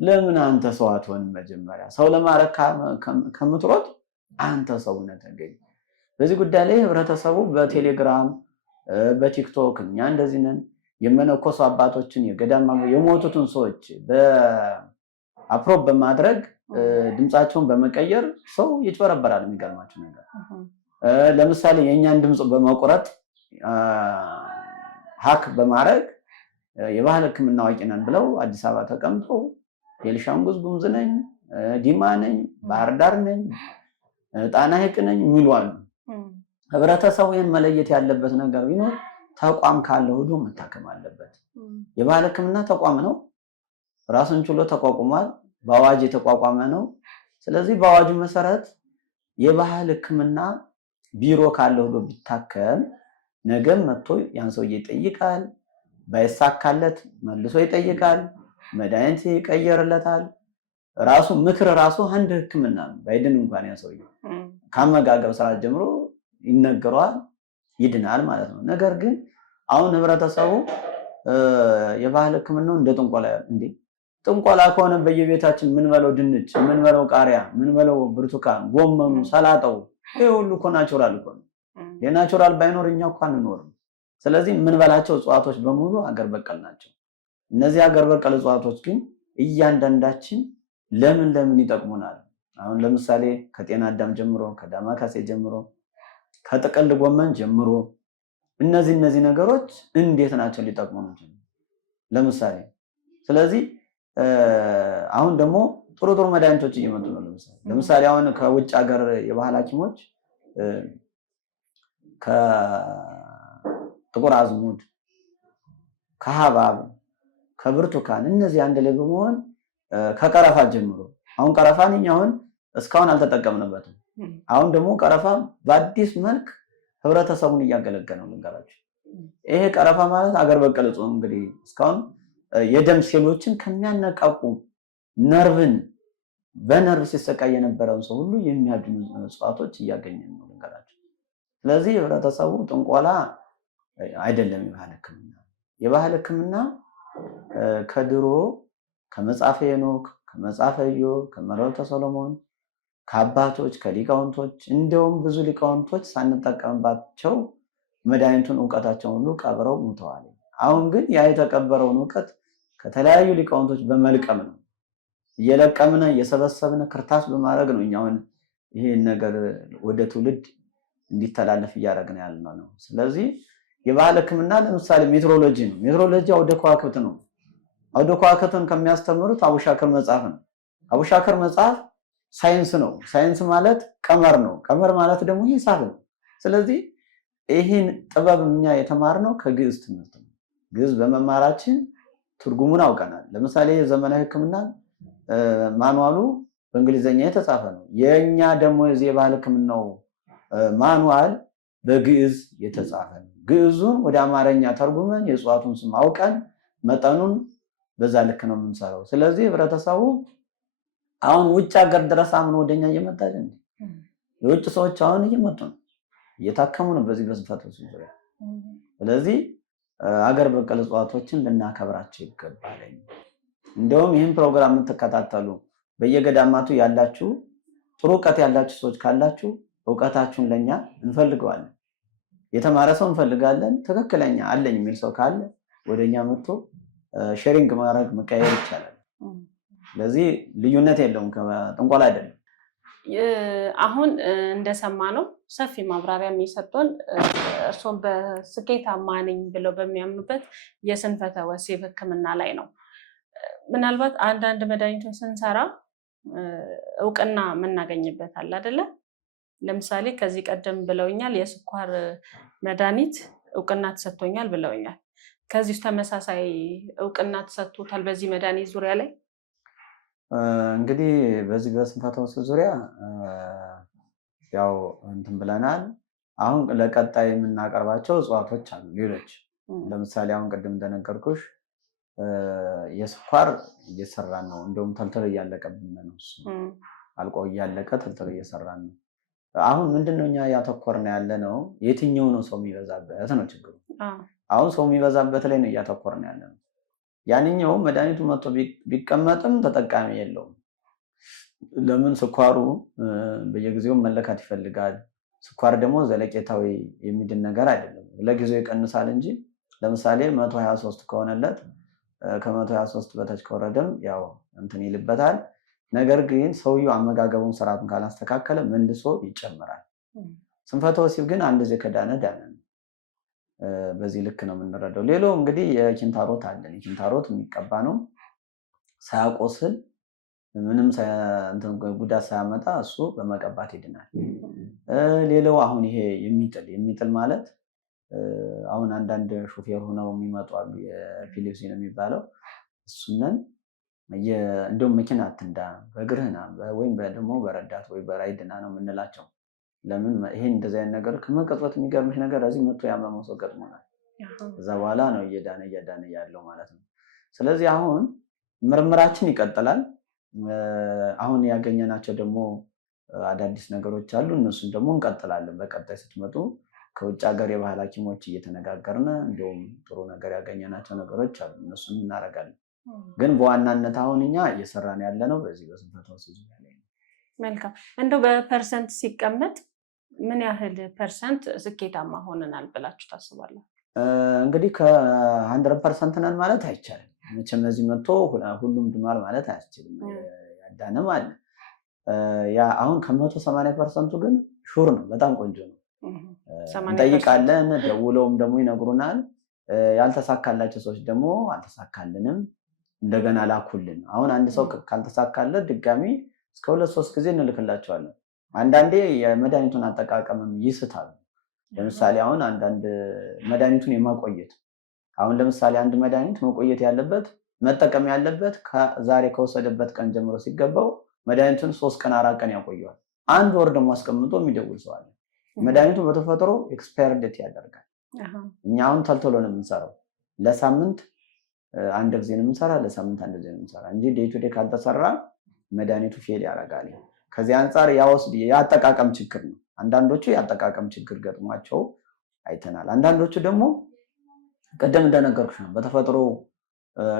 ለምን አንተ ሰው አትሆንም? መጀመሪያ ሰው ለማድረግ ከምትሮጥ አንተ ሰውነት ተገኝ። በዚህ ጉዳይ ላይ ህብረተሰቡ በቴሌግራም በቲክቶክ እኛ እንደዚህ ነን የመነኮሱ አባቶችን የገዳማ የሞቱትን ሰዎች በአፕሮብ በማድረግ ድምፃቸውን በመቀየር ሰው ይጭበረበራል። የሚገርማቸው ነገር ለምሳሌ የእኛን ድምፅ በመቁረጥ ሀክ በማድረግ የባህል ሕክምና አዋቂ ነን ብለው አዲስ አበባ ተቀምጠው የቤኒሻንጉል ጉሙዝ ነኝ፣ ዲማ ነኝ፣ ባህር ዳር ነኝ፣ ጣና ሐይቅ ነኝ የሚሉ አሉ። ህብረተሰቡ ይህን መለየት ያለበት ነገር ቢኖር ተቋም ካለው ሄዶ መታከም አለበት። የባህል ሕክምና ተቋም ነው፣ ራሱን ችሎ ተቋቁሟል፣ በአዋጅ የተቋቋመ ነው። ስለዚህ በአዋጁ መሰረት የባህል ሕክምና ቢሮ ካለው ሄዶ ቢታከም ነገም መጥቶ ያን ሰውዬ ይጠይቃል። ባይሳካለት መልሶ ይጠይቃል፣ መድኃኒት ይቀየርለታል። ራሱ ምክር ራሱ አንድ ሕክምና ነው። ባይድን እንኳን ያ ሰውዬ ከአመጋገብ ስርዓት ጀምሮ ይነገረዋል፣ ይድናል ማለት ነው። ነገር ግን አሁን ህብረተሰቡ የባህል ሕክምናው እንደ ጥንቆላ እንዴ ጥንቆላ ከሆነ በየቤታችን የምንበለው ድንች፣ የምንበለው ቃሪያ፣ የምንበለው ብርቱካን፣ ጎመኑ፣ ሰላጣው ይሄ ሁሉ እኮ ናቹራል እኮ ነው። የናቹራል ባይኖር እኛ እኮ አንኖርም። ስለዚህ የምንበላቸው እጽዋቶች በሙሉ አገር በቀል ናቸው። እነዚህ አገር በቀል እጽዋቶች ግን እያንዳንዳችን ለምን ይጠቅሙናል? አሁን ለምሳሌ ከጤና አዳም ጀምሮ ከዳማካሴ ጀምሮ ከጥቅል ጎመን ጀምሮ እነዚህ ነገሮች እንዴት ናቸው ሊጠቅሙ ነው ለምሳሌ። ስለዚህ አሁን ደግሞ ጥሩ መድኃኒቶች እየመጡ ነው። ለምሳሌ አሁን ከውጭ ሀገር የባህል ሐኪሞች ከጥቁር አዝሙድ፣ ከሐብሐብ፣ ከብርቱካን እነዚህ አንድ ላይ በመሆን ከቀረፋ ጀምሮ አሁን ቀረፋን እኛ አሁን እስካሁን አልተጠቀምንበትም። አሁን ደግሞ ቀረፋ በአዲስ መልክ ህብረተሰቡን እያገለገለ ነው። ልንገራችሁ፣ ይሄ ቀረፋ ማለት አገር በቀል እጽዋት እንግዲህ እስካሁን የደም ሴሎችን ከሚያነቃቁ ነርቭን በነርቭ ሲሰቃይ የነበረውን ሰው ሁሉ የሚያድኑ እጽዋቶች እያገኘን ነው። ልንገራችሁ። ስለዚህ ህብረተሰቡ ጥንቆላ አይደለም የባህል ሕክምና ከድሮ ከመጽሐፈ ሄኖክ፣ ከመጽሐፈ ኢዮብ፣ ከመልዕልተ ሰሎሞን ከአባቶች ከሊቃውንቶች እንደውም ብዙ ሊቃውንቶች ሳንጠቀምባቸው መድኃኒቱን እውቀታቸውን ሁሉ ቀብረው ሙተዋል። አሁን ግን ያ የተቀበረውን እውቀት ከተለያዩ ሊቃውንቶች በመልቀም ነው እየለቀምነ እየሰበሰብነ ክርታስ በማድረግ ነው እኛውን ይሄን ነገር ወደ ትውልድ እንዲተላለፍ እያደረግን ያልነው ነው። ስለዚህ የባህል ሕክምና ለምሳሌ ሜትሮሎጂ ነው። ሜትሮሎጂ አውደ ከዋክብት ነው። አውደ ከዋክብትን ከሚያስተምሩት አቡሻክር መጽሐፍ ነው። አቡሻክር መጽሐፍ ሳይንስ ነው። ሳይንስ ማለት ቀመር ነው። ቀመር ማለት ደግሞ ሂሳብ ነው። ስለዚህ ይህን ጥበብ እኛ የተማርነው ከግዕዝ ትምህርት ነው። ግዕዝ በመማራችን ትርጉሙን አውቀናል። ለምሳሌ የዘመናዊ ሕክምና ማኑዋሉ በእንግሊዝኛ የተጻፈ ነው። የኛ ደግሞ የዚህ የባህል ሕክምናው ማኑዋል በግዕዝ የተጻፈ ነው። ግዕዙን ወደ አማርኛ ተርጉመን የእጽዋቱን ስም አውቀን መጠኑን በዛ ልክ ነው የምንሰራው። ስለዚህ ህብረተሰቡ አሁን ውጭ ሀገር ድረስ አምኖ ወደኛ እየመጣ እንዴ የውጭ ሰዎች አሁን እየመጡ ነው፣ እየታከሙ ነው በዚህ በስንፈተ ወሲብ ዙሪያ። ስለዚህ ሀገር በቀል እጽዋቶችን ልናከብራቸው ይገባል። እንደውም ይህን ፕሮግራም የምትከታተሉ በየገዳማቱ ያላችሁ ጥሩ እውቀት ያላችሁ ሰዎች ካላችሁ እውቀታችሁን ለኛ እንፈልገዋለን። የተማረ ሰው እንፈልጋለን። ትክክለኛ አለኝ የሚል ሰው ካለ ወደኛ መጥቶ ሼሪንግ ማድረግ መቀየር ይቻላል። ስለዚህ ልዩነት የለውም፣ ጥንቆላ አይደለም። አሁን እንደሰማነው ሰፊ ማብራሪያ የሚሰጡን እርስዎም በስኬታማ ነኝ ብለው በሚያምኑበት የስንፈተ ወሲብ ሕክምና ላይ ነው። ምናልባት አንዳንድ መድኃኒቶች ስንሰራ እውቅና የምናገኝበት አለ አይደለ? ለምሳሌ ከዚህ ቀደም ብለውኛል፣ የስኳር መድኃኒት እውቅና ተሰጥቶኛል ብለውኛል። ከዚህ ተመሳሳይ እውቅና ተሰጥቶታል በዚህ መድኃኒት ዙሪያ ላይ? እንግዲህ በዚህ በስንፈተ ወሲብ ዙሪያ ያው እንትን ብለናል። አሁን ለቀጣይ የምናቀርባቸው እጽዋቶች አሉ ሌሎች። ለምሳሌ አሁን ቅድም እንደነገርኩሽ የስኳር እየሰራን ነው። እንደውም ተልተል እያለቀብን ነው። እሱ አልቆ እያለቀ ተልተል እየሰራን ነው። አሁን ምንድነው እኛ ያተኮርን ያለ ነው የትኛው ነው ሰው የሚበዛበት ነው ችግሩ። አሁን ሰው የሚበዛበት ላይ ነው እያተኮርን ያለ ነው። ያንኛው መድኃኒቱ መጥቶ ቢቀመጥም ተጠቃሚ የለውም። ለምን? ስኳሩ በየጊዜው መለካት ይፈልጋል። ስኳር ደግሞ ዘለቄታዊ የሚድን ነገር አይደለም። ለጊዜው ይቀንሳል እንጂ ለምሳሌ 123 ከሆነለት ከ123 በታች ከወረደም ያው እንትን ይልበታል። ነገር ግን ሰውየው አመጋገቡን ስርዓቱን ካላስተካከለ መልሶ ይጨምራል። ስንፈተ ወሲብ ግን አንድ ጊዜ ከዳነ ዳነ ነው። በዚህ ልክ ነው የምንረዳው። ሌላው እንግዲህ የኪንታሮት አለን። የኪንታሮት የሚቀባ ነው ሳያቆስል ምንም ጉዳት ሳያመጣ እሱ በመቀባት ይድናል። ሌላው አሁን ይሄ የሚጥል ማለት አሁን አንዳንድ ሹፌር ሆነው የሚመጡ አሉ። የኤፒሌፕሲ ነው የሚባለው። እሱነን እንደውም መኪና አትንዳ በእግርህና ወይም ደግሞ በረዳት ወይ በራይድና ነው የምንላቸው። ለምን? ይሄን እንደዚህ አይነት ነገር ከመቀጽበት የሚገርምሽ ነገር እዚህ መጥቶ ያመመው ሰው ገጥሞናል። ከዛ በኋላ ነው እየዳነ ያለው ማለት ነው። ስለዚህ አሁን ምርምራችን ይቀጥላል። አሁን ያገኘናቸው ደግሞ አዳዲስ ነገሮች አሉ። እነሱን ደግሞ እንቀጥላለን። በቀጣይ ስትመጡ ከውጭ ሀገር የባህል ሐኪሞች እየተነጋገርን እንደውም ጥሩ ነገር ያገኘናቸው ነገሮች አሉ። እነሱን እናደርጋለን። ግን በዋናነት አሁን እኛ እየሰራን ያለ ነው በዚህ በስንፈተ ወሲብ ዙሪያ ላይ ነው። መልካም። እንደው በፐርሰንት ሲቀመጥ ምን ያህል ፐርሰንት ስኬታማ ሆነናል ብላችሁ ታስባላችሁ? እንግዲህ ከ100% ነን ማለት አይቻልም። መቼም እዚህ መጥቶ ሁሉም ድኗል ማለት አያስችልም። ያዳነም አለ። ያ አሁን ከ180% ግን ሹር ነው። በጣም ቆንጆ ነው። እንጠይቃለን፣ ደውለውም ደግሞ ይነግሩናል። ያልተሳካላቸው ሰዎች ደግሞ አልተሳካልንም እንደገና ላኩልን። አሁን አንድ ሰው ካልተሳካለት ድጋሚ እስከ 2-3 ጊዜ እንልክላቸዋለን። አንዳንዴ የመድኃኒቱን አጠቃቀምም ይስታሉ። ለምሳሌ አሁን አንዳንድ መድኃኒቱን የማቆየት አሁን ለምሳሌ አንድ መድኃኒት መቆየት ያለበት መጠቀም ያለበት ዛሬ ከወሰደበት ቀን ጀምሮ ሲገባው መድኃኒቱን 3 ቀን 4 ቀን ያቆየዋል። አንድ ወር ደግሞ አስቀምጦ የሚደውል ሰው አለ። መድኃኒቱ በተፈጥሮ ኤክስፓየር ዴት ያደርጋል። እኛ አሁን ተልተሎ ነው የምንሰራው። ለሳምንት አንድ ጊዜ ነው የምንሰራ፣ ለሳምንት አንድ ጊዜ ነው የምንሰራ እንጂ ዴይ ቱ ዴይ ካልተሰራ መድኃኒቱ ፌል ያደርጋል። ከዚህ አንፃር የአጠቃቀም ችግር ነው። አንዳንዶቹ የአጠቃቀም ችግር ገጥሟቸው አይተናል። አንዳንዶቹ ደግሞ ቀደም እንደነገርኩሽ ነው በተፈጥሮ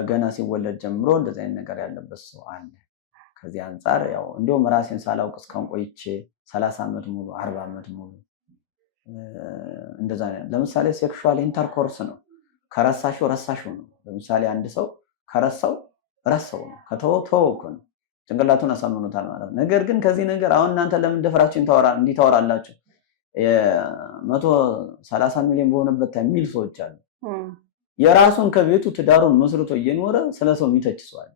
ገና ሲወለድ ጀምሮ እንደዚህ አይነት ነገር ያለበት ሰው አለ። ከዚህ አንፃር ያው እንደውም ራሴን ሳላውቅ እስካሁን ቆይቼ 30 ዓመት ሙሉ 40 ዓመት ሙሉ እንደዛ ነው። ለምሳሌ ሴክሹዋል ኢንተርኮርስ ነው። ከረሳሽው ረሳሽው ነው። ለምሳሌ አንድ ሰው ከረሳው ረሳው ነው፣ ከተወው ተወው እኮ ነው። ጭንቅላቱን አሳምኖታል ማለት ነው። ነገር ግን ከዚህ ነገር አሁን እናንተ ለምን ደፍራችሁ እንዲታወራላችሁ 130 ሚሊዮን በሆነበት የሚል ሰዎች አሉ። የራሱን ከቤቱ ትዳሩን መስርቶ እየኖረ ስለሰው የሚተች ሰው አለ።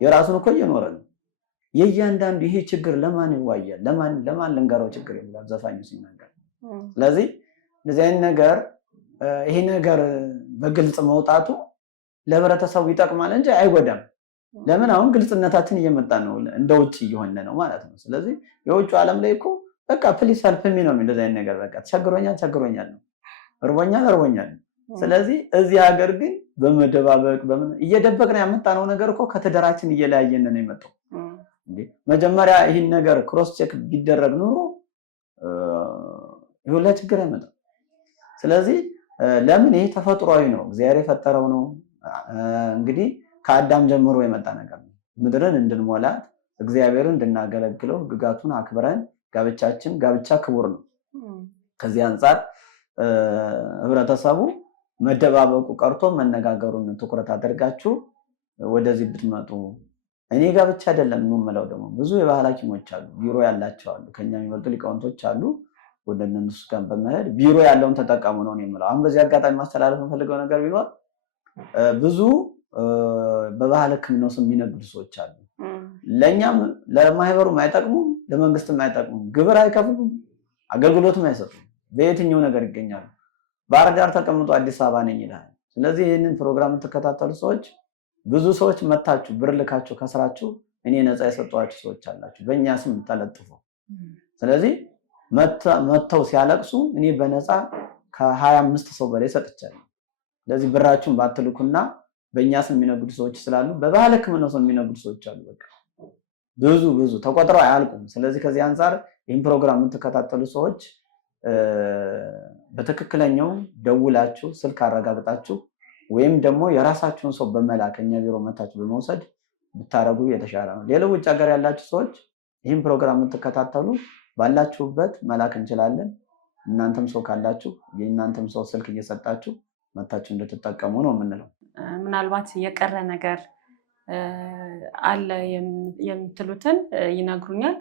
የራሱን እኮ እየኖረ ነው። የእያንዳንዱ ይሄ ችግር ለማን ይዋያል? ለማን ልንገረው ችግር ይላል ዘፋኙ ሲናገር። ስለዚህ እንደዚህ አይነት ነገር ይሄ ነገር በግልጽ መውጣቱ ለህብረተሰቡ ይጠቅማል እንጂ አይጎዳም። ለምን አሁን ግልጽነታችን እየመጣ ነው፣ እንደ ውጭ እየሆነ ነው ማለት ነው። ስለዚህ የውጭ ዓለም ላይ እኮ በቃ ፕሊስ ሄልፕ ሚ ነው እንደዚህ አይነት ነገር በቃ ቸግሮኛል ነው፣ እርቦኛል። ስለዚህ እዚህ ሀገር ግን በመደባበቅ በምን እየደበቅን ያመጣነው ነገር እኮ ከተደራችን እየለያየን ነው የመጣው። መጀመሪያ ይህን ነገር ክሮስ ቼክ ቢደረግ ኑሮ ይሁላ ችግር አይመጣም። ስለዚህ ለምን ይሄ ተፈጥሯዊ ነው፣ እግዚአብሔር የፈጠረው ነው። እንግዲህ ከአዳም ጀምሮ የመጣ ነገር ነው። ምድርን እንድንሞላት እግዚአብሔርን እንድናገለግለው ሕግጋቱን አክብረን ጋብቻ ክቡር ነው። ከዚህ አንጻር ህብረተሰቡ መደባበቁ ቀርቶ መነጋገሩን ትኩረት አድርጋችሁ ወደዚህ ብትመጡ እኔ ጋር ብቻ አይደለም የምለው ደግሞ ብዙ የባህል ሐኪሞች አሉ፣ ቢሮ ያላቸው አሉ፣ ከኛ የሚበልጡ ሊቃውንቶች አሉ። ወደ እነሱ ጋር በመሄድ ቢሮ ያለውን ተጠቀሙ ነው የምለው። አሁን በዚህ አጋጣሚ ማስተላለፍ የምፈልገው ነገር ቢኖር ብዙ በባህል ሕክምናው ስም የሚነግዱ ሰዎች አሉ። ለኛም ለማህበሩም አይጠቅሙም፣ ለመንግስትም አይጠቅሙም፣ ግብር አይከፍሉም፣ አገልግሎትም አይሰጡም። በየትኛው ነገር ይገኛሉ? ባህር ዳር ተቀምጦ አዲስ አበባ ነኝ ይላል። ስለዚህ ይህንን ፕሮግራም የምትከታተሉ ሰዎች ብዙ ሰዎች መታችሁ ብር ልካችሁ ከስራችሁ እኔ ነፃ የሰጧችሁ ሰዎች አላችሁ በእኛ ስም ተለጥፎ። ስለዚህ መተው ሲያለቅሱ እኔ በነፃ ከ25 ሰው በላይ ሰጥቻለሁ። ስለዚህ ብራችሁን ባትልኩና በእኛ ስም የሚነግዱ ሰዎች ስላሉ በባህል ሕክምናው ስም የሚነግዱ ሰዎች አሉ። በቃ ብዙ ተቆጥረው አያልቁም። ስለዚህ ከዚህ አንፃር ይህን ፕሮግራም የምትከታተሉ ሰዎች በትክክለኛው ደውላችሁ ስልክ አረጋግጣችሁ ወይም ደግሞ የራሳችሁን ሰው በመላክ እኛ ቢሮ መታችሁ በመውሰድ ብታረጉ የተሻለ ነው። ሌላው ውጭ ሀገር ያላችሁ ሰዎች ይህን ፕሮግራም የምትከታተሉ ባላችሁበት መላክ እንችላለን። እናንተም ሰው ካላችሁ የእናንተም ሰው ስልክ እየሰጣችሁ መታችሁ እንድትጠቀሙ ነው የምንለው። ምናልባት የቀረ ነገር አለ የምትሉትን ይነግሩኛል።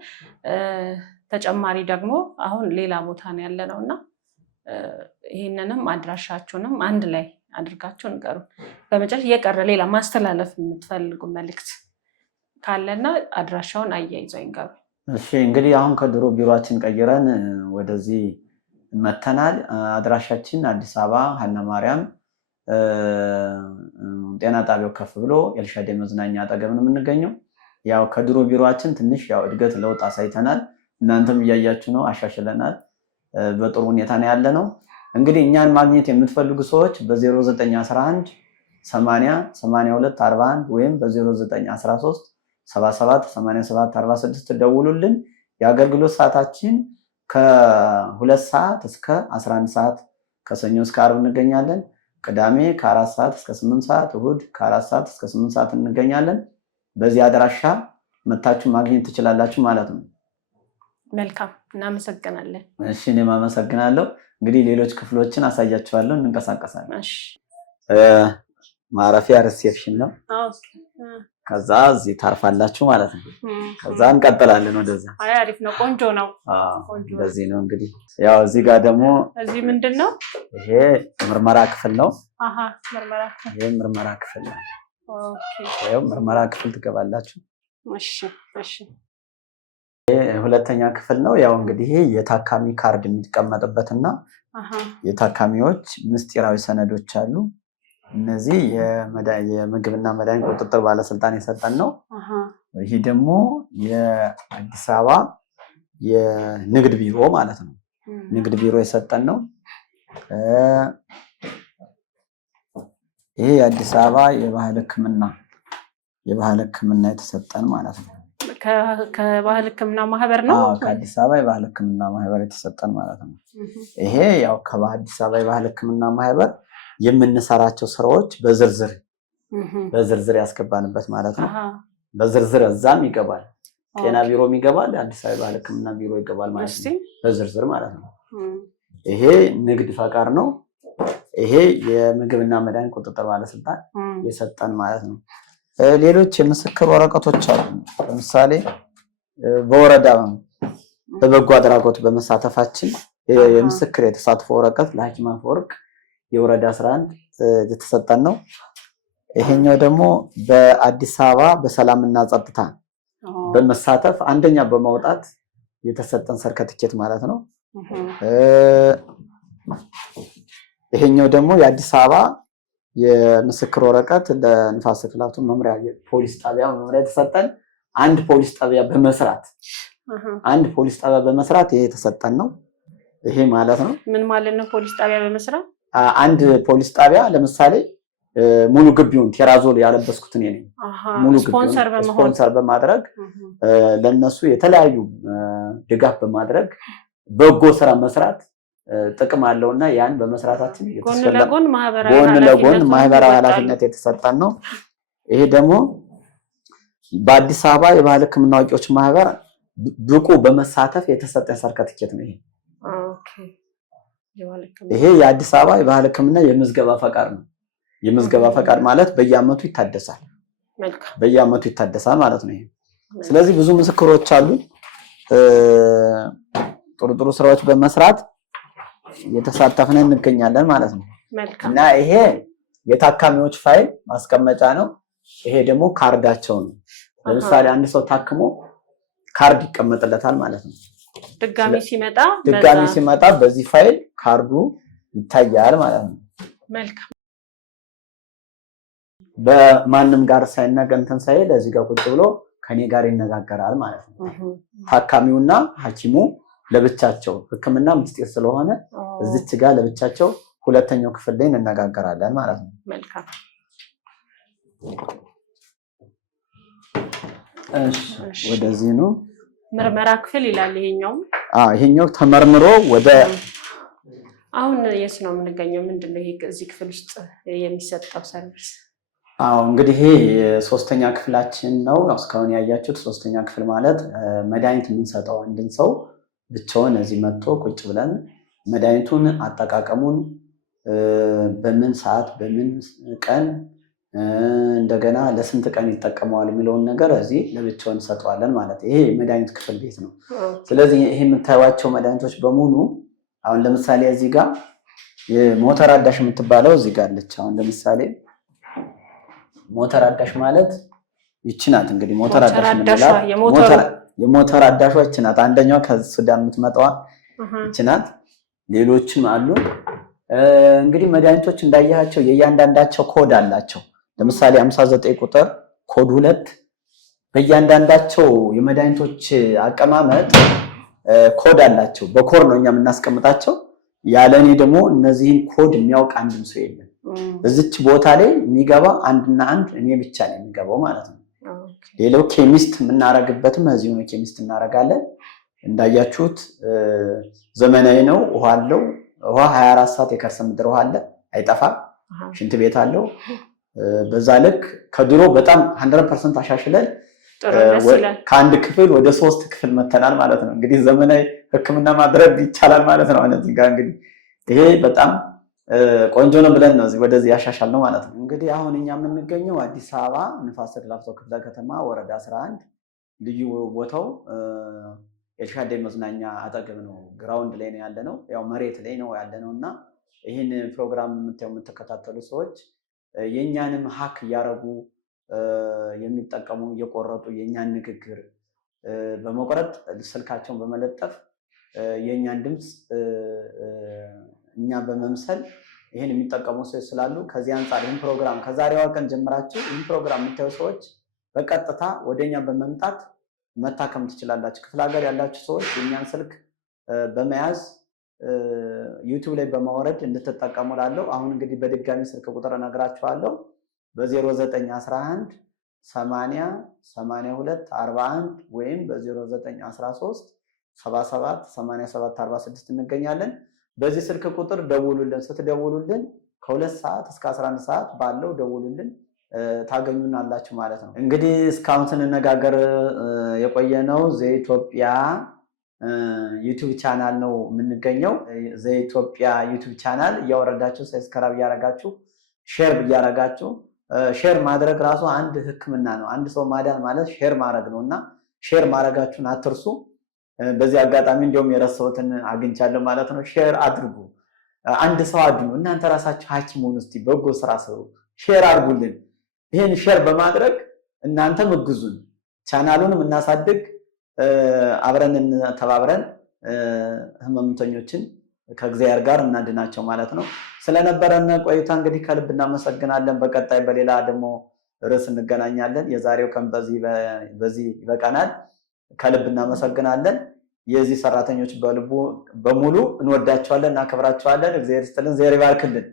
ተጨማሪ ደግሞ አሁን ሌላ ቦታ ነው ያለነው እና ይህንንም አድራሻችሁንም አንድ ላይ አድርጋችሁ ንገሩ። በመጨረሻ የቀረ ሌላ ማስተላለፍ የምትፈልጉ መልእክት ካለና አድራሻውን አያይዘው ይንገሩ። እሺ እንግዲህ አሁን ከድሮ ቢሮአችን ቀይረን ወደዚህ መተናል። አድራሻችን አዲስ አበባ ሀና ማርያም ጤና ጣቢያው ከፍ ብሎ ኤልሻዴ መዝናኛ አጠገብ ነው የምንገኘው። ያው ከድሮ ቢሮአችን ትንሽ ያው እድገት ለውጥ አሳይተናል። እናንተም እያያችሁ ነው፣ አሻሽለናል። በጥሩ ሁኔታ ነው ያለ ነው። እንግዲህ እኛን ማግኘት የምትፈልጉ ሰዎች በ0911 80 82 41 ወይም በ0913 77 87 46 ደውሉልን። የአገልግሎት ሰዓታችን ከ2 ሰዓት እስከ 11 ሰዓት ከሰኞ እስከ ዓርብ እንገኛለን። ቅዳሜ ከ4 ሰዓት እስከ 8 ሰዓት፣ እሁድ ከ4 ሰዓት እስከ 8 ሰዓት እንገኛለን። በዚህ አድራሻ መታችሁ ማግኘት ትችላላችሁ ማለት ነው። መልካም፣ እናመሰግናለን። እሺ እኔም አመሰግናለሁ። እንግዲህ ሌሎች ክፍሎችን አሳያችኋለሁ፣ እንንቀሳቀሳለን። ማረፊያ ሪሴፕሽን ነው። ከዛ እዚህ ታርፋላችሁ ማለት ነው። ከዛ እንቀጥላለን ወደዛ። አሪፍ ነው፣ ቆንጆ ነው። እንደዚህ ነው እንግዲህ። ያው እዚህ ጋር ደግሞ እዚህ ምንድነው? ይሄ ምርመራ ክፍል ነው። ምርመራ ክፍል። ይሄ ምርመራ ክፍል ነው። ይሄው ምርመራ ክፍል ትገባላችሁ። እሺ። ሁለተኛ ክፍል ነው። ያው እንግዲህ ይሄ የታካሚ ካርድ የሚቀመጥበትና የታካሚዎች ምስጢራዊ ሰነዶች አሉ። እነዚህ የምግብና መድኃኒት ቁጥጥር ባለስልጣን የሰጠን ነው። ይሄ ደግሞ የአዲስ አበባ የንግድ ቢሮ ማለት ነው። ንግድ ቢሮ የሰጠን ነው። ይሄ የአዲስ አበባ የባህል ሕክምና የተሰጠን ማለት ነው። ከባህል ሕክምና ማህበር ነው። ከአዲስ አበባ የባህል ሕክምና ማህበር የተሰጠን ማለት ነው። ይሄ ያው ከአዲስ አበባ የባህል ሕክምና ማህበር የምንሰራቸው ስራዎች በዝርዝር ያስገባንበት ማለት ነው። በዝርዝር እዛም ይገባል፣ ጤና ቢሮም ይገባል፣ አዲስ አበባ የባህል ሕክምና ቢሮ ይገባል ማለት ነው። በዝርዝር ማለት ነው። ይሄ ንግድ ፈቃድ ነው። ይሄ የምግብና መድኃኒት ቁጥጥር ባለስልጣን የሰጠን ማለት ነው። ሌሎች የምስክር ወረቀቶች አሉ። ለምሳሌ በወረዳ በበጎ አድራጎት በመሳተፋችን የምስክር የተሳትፎ ወረቀት ለሐኪም አፈወርቅ የወረዳ 11 የተሰጠን ነው። ይሄኛው ደግሞ በአዲስ አበባ በሰላምና ጸጥታ በመሳተፍ አንደኛ በማውጣት የተሰጠን ሰርተፊኬት ማለት ነው። ይሄኛው ደግሞ የአዲስ አበባ የምስክር ወረቀት ለንፋስ ስልክ ላፍቶ መምሪያ ፖሊስ ጣቢያ መምሪያ የተሰጠን አንድ ፖሊስ ጣቢያ በመስራት ይሄ የተሰጠን ነው። ይሄ ማለት ነው ምን ማለት ነው? ፖሊስ ጣቢያ በመስራት አንድ ፖሊስ ጣቢያ ለምሳሌ ሙሉ ግቢውን ቴራዞል ያለበስኩት እኔ ነኝ። ሙሉ ግቢውን ስፖንሰር በማድረግ ለነሱ የተለያዩ ድጋፍ በማድረግ በጎ ስራ መስራት ጥቅም አለውና ያን በመስራታችን ጎን ለጎን ማህበራዊ ኃላፊነት የተሰጠን ነው። ይሄ ደግሞ በአዲስ አበባ የባህል ሕክምና አዋቂዎች ማህበር ብቁ በመሳተፍ የተሰጠ ሰርተፊኬት ነው። ይሄ የአዲስ አበባ የባህል ሕክምና የምዝገባ ፈቃድ ነው። የምዝገባ ፈቃድ ማለት በየአመቱ ይታደሳል። ማለት ነው። ይሄ ስለዚህ ብዙ ምስክሮች አሉ። ጥሩ ስራዎች በመስራት የተሳተፍን እንገኛለን ማለት ነው። እና ይሄ የታካሚዎች ፋይል ማስቀመጫ ነው። ይሄ ደግሞ ካርዳቸው ነው። ለምሳሌ አንድ ሰው ታክሞ ካርድ ይቀመጥለታል ማለት ነው። ድጋሚ ሲመጣ በዚህ ፋይል ካርዱ ይታያል ማለት ነው። መልካም በማንም ጋር ሳይነገንተን ሳይል እዚህ ጋር ቁጭ ብሎ ከኔ ጋር ይነጋገራል ማለት ነው። ታካሚውና ሐኪሙ ለብቻቸው ሕክምና ምስጢር ስለሆነ እዚች ጋር ለብቻቸው ሁለተኛው ክፍል ላይ እንነጋገራለን ማለት ነው። መልካም ወደዚህ ነው ምርመራ ክፍል ይላል። ይሄኛው ተመርምሮ ወደ አሁን የት ነው የምንገኘው? ምንድነው ይሄ እዚህ ክፍል ውስጥ የሚሰጠው ሰርቪስ? እንግዲህ ይሄ ሶስተኛ ክፍላችን ነው። እስካሁን ያያችሁት ሶስተኛ ክፍል ማለት መድኃኒት የምንሰጠው አንድን ሰው ብቻውን እዚህ መጥቶ ቁጭ ብለን መድኃኒቱን አጠቃቀሙን በምን ሰዓት በምን ቀን እንደገና ለስንት ቀን ይጠቀመዋል የሚለውን ነገር እዚህ ለብቻው እንሰጠዋለን ማለት ይሄ መድኃኒት ክፍል ቤት ነው። ስለዚህ ይሄ የምታዩዋቸው መድኃኒቶች በሙሉ አሁን ለምሳሌ እዚህ ጋር የሞተር አዳሽ የምትባለው እዚህ ጋር አለች። አሁን ለምሳሌ ሞተር አዳሽ ማለት ይቺ ናት። እንግዲህ ሞተር አዳሽ የሞተር አዳሿ ይቺ ናት። አንደኛው ከሱዳን የምትመጣዋ ይቺ ናት። ሌሎችም አሉ። እንግዲህ መድኃኒቶች እንዳያቸው የእያንዳንዳቸው ኮድ አላቸው። ለምሳሌ 59 ቁጥር ኮድ 2 በእያንዳንዳቸው የመድኃኒቶች አቀማመጥ ኮድ አላቸው። በኮድ ነው እኛ የምናስቀምጣቸው። ያለኔ ደግሞ እነዚህን ኮድ የሚያውቅ አንድም ሰው የለም። እዚች ቦታ ላይ የሚገባ አንድና አንድ እኔ ብቻ ነው የሚገባው ማለት ነው። ሌላው ኬሚስት የምናረግበትም እዚሁ ነው። ኬሚስት እናረጋለን። እንዳያችሁት ዘመናዊ ነው። ውሃ አለው። ውሃ 24 ሰዓት የከርሰ ምድር ውሃ አለ፣ አይጠፋም። ሽንት ቤት አለው። በዛ ልክ ከድሮ በጣም 100% አሻሽለን ከአንድ ክፍል ወደ 3 ክፍል መተናል ማለት ነው። እንግዲህ ዘመናዊ ሕክምና ማድረግ ይቻላል ማለት ነው። እነዚህ ጋር እንግዲህ ይሄ በጣም ቆንጆ ነው ብለን ነው ወደዚህ ያሻሻል ነው ማለት ነው። እንግዲህ አሁን እኛ የምንገኘው አዲስ አበባ ንፋስ ስልክ ላፍቶ ክፍለ ከተማ ወረዳ 11 ልዩ ቦታው ኤልሻዳይ መዝናኛ አጠገብ ነው። ግራውንድ ላይ ነው ያለነው፣ ያው መሬት ላይ ነው ያለነው እና ይህን ፕሮግራም የምትከታተሉ ሰዎች የኛንም ሀክ እያረጉ የሚጠቀሙ እየቆረጡ የኛን ንግግር በመቆረጥ ስልካቸውን በመለጠፍ የኛን ድምፅ እኛ በመምሰል ይሄን የሚጠቀሙ ሰዎች ስላሉ ከዚህ አንፃር ይህን ፕሮግራም ከዛሬዋ ቀን ጀምራችሁ ይህን ፕሮግራም የምታዩ ሰዎች በቀጥታ ወደኛ በመምጣት መታከም ትችላላችሁ። ክፍለ ሀገር ያላችሁ ሰዎች የኛን ስልክ በመያዝ ዩቲዩብ ላይ በማውረድ እንድትጠቀሙ ላለው አሁን እንግዲህ በድጋሚ ስልክ ቁጥር እነግራችኋለሁ። በ0911 80 82 41 ወይም በ0913 77 87 46 እንገኛለን። በዚህ ስልክ ቁጥር ደውሉልን። ስትደውሉልን ከ2 ሰዓት እስከ 11 ሰዓት ባለው ደውሉልን፣ ታገኙናላችሁ ማለት ነው። እንግዲህ እስካሁን ስንነጋገር የቆየነው ዘኢትዮጵያ ዩቲዩብ ቻናል ነው የምንገኘው። ዘኢትዮጵያ ዩቲዩብ ቻናል እያወረዳችሁ ሰብስክራይብ እያረጋችሁ ሼር እያረጋችሁ፣ ሼር ማድረግ ራሱ አንድ ሕክምና ነው። አንድ ሰው ማዳን ማለት ሼር ማድረግ ነውና ሼር ማድረጋችሁን አትርሱ። በዚህ አጋጣሚ እንዲሁም የረሳሁትን አግኝቻለሁ ማለት ነው። ሼር አድርጉ። አንድ ሰው አድኑ። እናንተ ራሳችሁ ሐኪሙን እስቲ በጎ ስራ ስሩ፣ ሼር አድርጉልን። ይሄን ሼር በማድረግ እናንተም እግዙን፣ ቻናሉንም እናሳድግ፣ አብረን ተባብረን ህመምተኞችን ከእግዚአብሔር ጋር እናድናቸው ማለት ነው። ስለነበረን ቆይታ እንግዲህ ከልብ እናመሰግናለን። በቀጣይ በሌላ ደግሞ ርዕስ እንገናኛለን። የዛሬው ቀን በዚህ ይበቃናል። ከልብ እናመሰግናለን። የዚህ ሰራተኞች በሙሉ እንወዳቸዋለን፣ እናከብራቸዋለን። እግዚአብሔር ይስጥልን፣ እግዚአብሔር ይባርክልን።